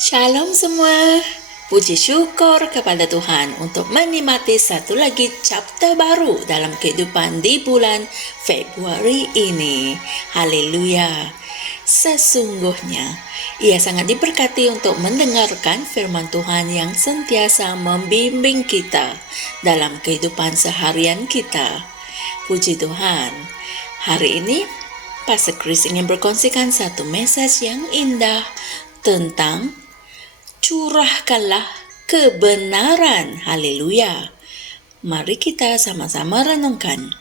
Shalom semua. Puji syukur kepada Tuhan untuk menikmati satu lagi chapter baru dalam kehidupan di bulan Februari ini. Haleluya. Sesungguhnya, ia sangat diberkati untuk mendengarkan firman Tuhan yang sentiasa membimbing kita dalam kehidupan seharian kita. Puji Tuhan. Hari ini, Pastor Chris ingin berkongsikan satu message yang indah tentang curahkanlah kebenaran. Haleluya. Mari kita sama-sama renungkan.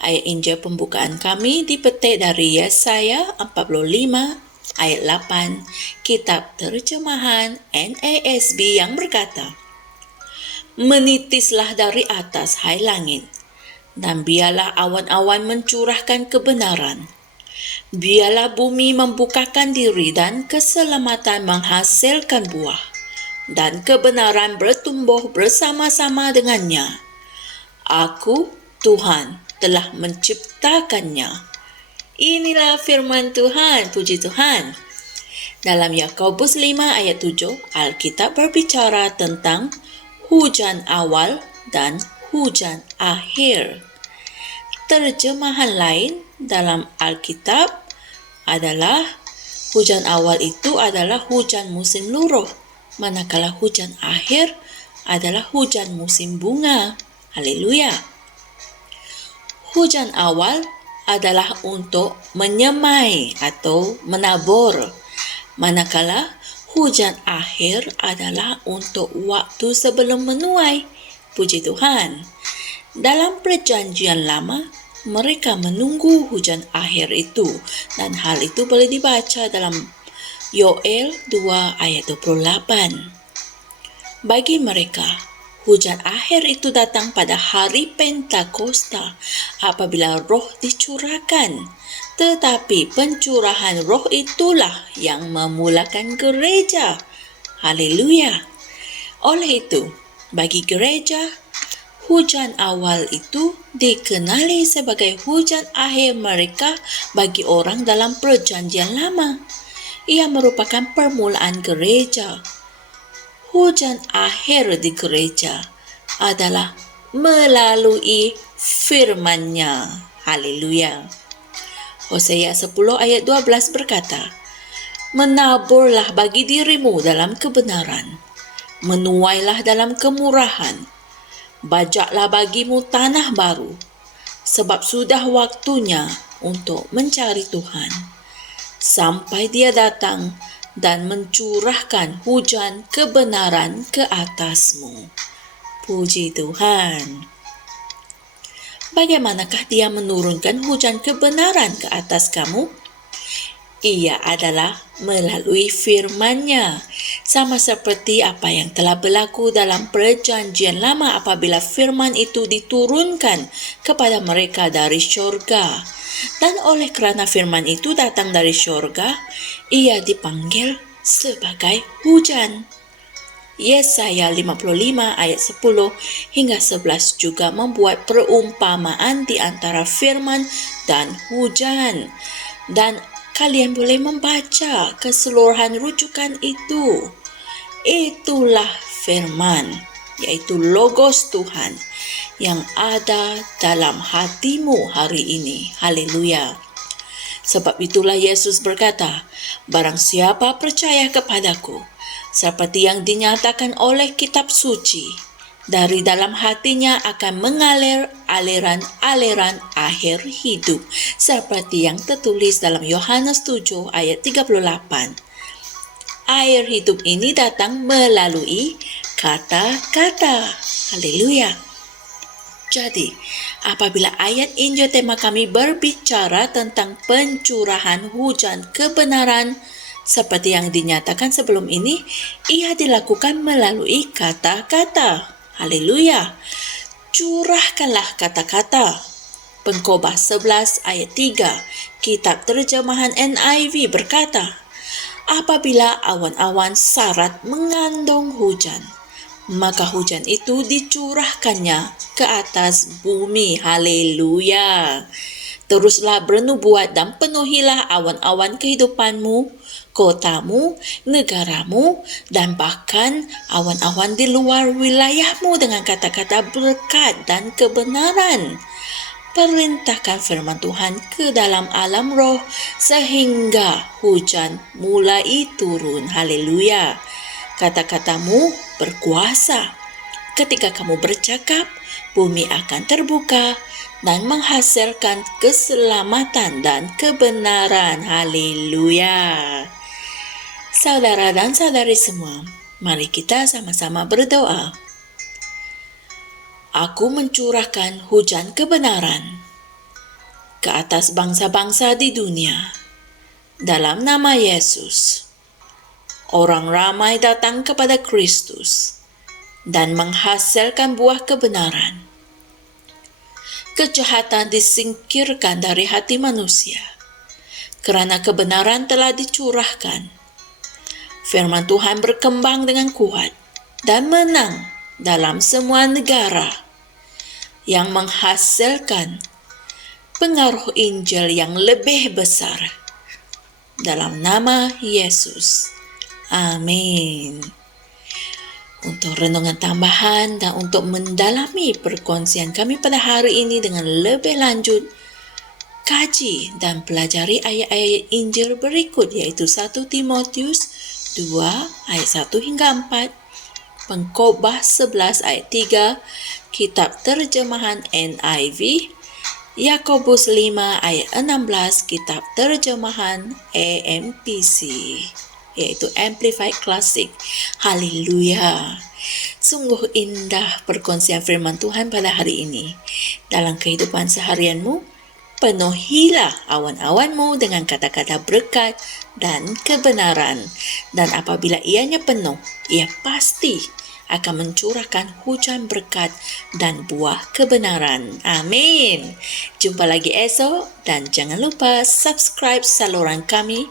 Ayat Injil pembukaan kami dipetik dari Yesaya 45 ayat 8, kitab terjemahan NASB yang berkata, "Menitislah dari atas, hai langit, dan biarlah awan-awan mencurahkan kebenaran. Biarlah bumi membukakan diri dan keselamatan menghasilkan buah, dan kebenaran bertumbuh bersama-sama dengannya. Aku, Tuhan, telah menciptakannya." Inilah firman Tuhan, puji Tuhan. Dalam Yakobus 5 ayat 7, Alkitab berbicara tentang hujan awal dan hujan akhir. Terjemahan lain dalam Alkitab adalah hujan awal itu adalah hujan musim luruh, manakala hujan akhir adalah hujan musim bunga. Haleluya. Hujan awal adalah untuk menyemai atau menabur, manakala hujan akhir adalah untuk waktu sebelum menuai. Puji Tuhan. Dalam Perjanjian Lama, mereka menunggu hujan akhir itu, dan hal itu boleh dibaca dalam Yoel 2 ayat 28. Bagi mereka, hujan akhir itu datang pada hari Pentakosta apabila roh dicurahkan. Tetapi pencurahan roh itulah yang memulakan gereja. Haleluya. Oleh itu, bagi gereja, hujan awal itu dikenali sebagai hujan akhir mereka bagi orang dalam Perjanjian Lama. Ia merupakan permulaan gereja. Hujan akhir di gereja adalah melalui firman-Nya. Haleluya. Hosea 10 ayat 12 berkata, "Menaburlah bagi dirimu dalam kebenaran, menuailah dalam kemurahan. Bajaklah bagimu tanah baru, sebab sudah waktunya untuk mencari Tuhan, sampai Dia datang dan mencurahkan hujan kebenaran ke atasmu." Puji Tuhan. Bagaimanakah Dia menurunkan hujan kebenaran ke atas kamu? Ia adalah melalui firman-Nya, sama seperti apa yang telah berlaku dalam Perjanjian Lama apabila firman itu diturunkan kepada mereka dari syurga. Dan oleh kerana firman itu datang dari syurga, ia dipanggil sebagai hujan. Yesaya 55 ayat 10 hingga 11 juga membuat perumpamaan di antara firman dan hujan. Dan kalian boleh membaca keseluruhan rujukan itu. Itulah firman, yaitu logos Tuhan yang ada dalam hatimu hari ini. Haleluya. Sebab itulah Yesus berkata, "Barang siapa percaya kepadaku, seperti yang dinyatakan oleh kitab suci, dari dalam hatinya akan mengalir aliran-aliran air hidup," seperti yang tertulis dalam Yohanes 7 ayat 38. Air hidup ini datang melalui kata-kata. Haleluya. Jadi, apabila ayat Injil tema kami berbicara tentang pencurahan hujan kebenaran seperti yang dinyatakan sebelum ini, ia dilakukan melalui kata-kata. Haleluya. Curahkanlah kata-kata. Pengkhotbah 11 ayat 3, kitab terjemahan NIV berkata, "Apabila awan-awan sarat mengandung hujan, maka hujan itu dicurahkannya ke atas bumi." Haleluya. Teruslah bernubuat dan penuhilah awan-awan kehidupanmu, kotamu, negaramu, dan bahkan awan-awan di luar wilayahmu dengan kata-kata berkat dan kebenaran. Perintahkan firman Tuhan ke dalam alam roh sehingga hujan mulai turun. Haleluya. Kata-katamu berkuasa. Ketika kamu bercakap, bumi akan terbuka dan menghasilkan keselamatan dan kebenaran. Haleluya. Saudara dan saudari semua, mari kita sama-sama berdoa. Aku mencurahkan hujan kebenaran ke atas bangsa-bangsa di dunia. Dalam nama Yesus, orang ramai datang kepada Kristus dan menghasilkan buah kebenaran. Kejahatan disingkirkan dari hati manusia kerana kebenaran telah dicurahkan. Firman Tuhan berkembang dengan kuat dan menang dalam semua negara, yang menghasilkan pengaruh Injil yang lebih besar. Dalam nama Yesus. Amin. Untuk renungan tambahan dan untuk mendalami perkongsian kami pada hari ini dengan lebih lanjut, kaji dan pelajari ayat-ayat Injil berikut, iaitu 1 Timotius 2 ayat 1 hingga 4, Pengkhotbah 11 ayat 3, Kitab Terjemahan NIV, Yakobus 5 ayat 16, Kitab Terjemahan AMPC, iaitu Amplified Classic. Haleluya. Sungguh indah perkongsian firman Tuhan pada hari ini. Dalam kehidupan seharianmu, penuhilah awan-awanmu dengan kata-kata berkat dan kebenaran. Dan apabila ianya penuh, ia pasti akan mencurahkan hujan berkat dan buah kebenaran. Amin. Jumpa lagi esok dan jangan lupa subscribe saluran kami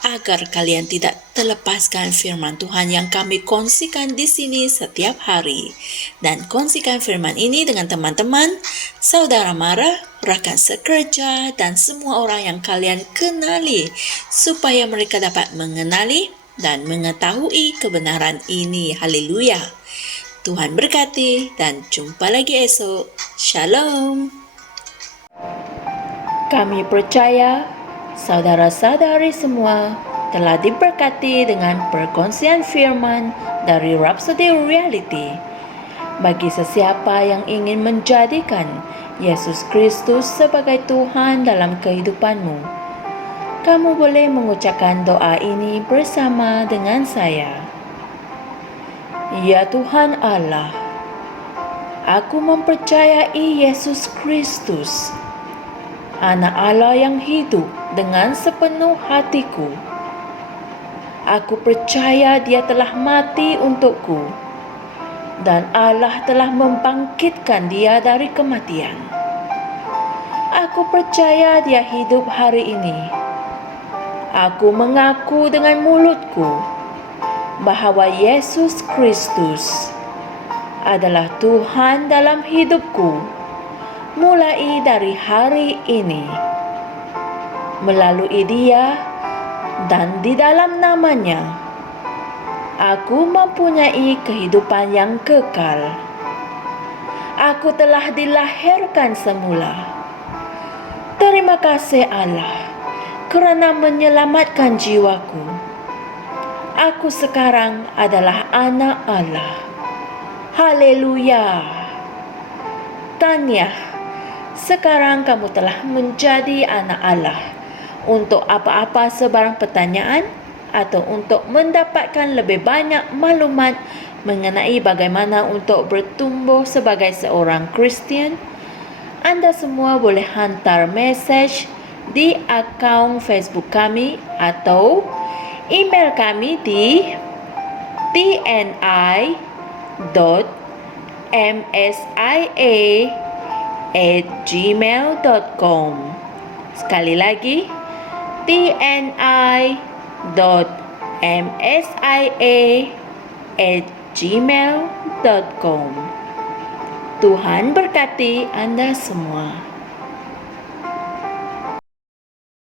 agar kalian tidak terlepaskan firman Tuhan yang kami kongsikan di sini setiap hari. Dan kongsikan firman ini dengan teman-teman, saudara mara, rakan sekerja, dan semua orang yang kalian kenali, supaya mereka dapat mengenali dan mengetahui kebenaran ini. Haleluya. Tuhan berkati dan jumpa lagi esok. Shalom. Kami percaya saudara-saudari semua telah diberkati dengan perkongsian firman dari Rhapsody Reality. Bagi sesiapa yang ingin menjadikan Yesus Kristus sebagai Tuhan dalam kehidupanmu, kamu boleh mengucapkan doa ini bersama dengan saya. Ya Tuhan Allah, aku mempercayai Yesus Kristus, Anak Allah yang hidup dengan sepenuh hatiku. Aku percaya Dia telah mati untukku dan Allah telah membangkitkan Dia dari kematian. Aku percaya Dia hidup hari ini. Aku mengaku dengan mulutku bahawa Yesus Kristus adalah Tuhan dalam hidupku mulai dari hari ini. Melalui Dia dan di dalam nama-Nya, aku mempunyai kehidupan yang kekal. Aku telah dilahirkan semula. Terima kasih Allah kerana menyelamatkan jiwaku. Aku sekarang adalah anak Allah. Haleluya. Tahniah, sekarang kamu telah menjadi anak Allah. Untuk apa-apa sebarang pertanyaan atau untuk mendapatkan lebih banyak maklumat mengenai bagaimana untuk bertumbuh sebagai seorang Kristian, anda semua boleh hantar mesej di akaun Facebook kami atau email kami di tni.msia@gmail.com. Sekali lagi, tni.msia@gmail.com. Tuhan berkati Anda semua.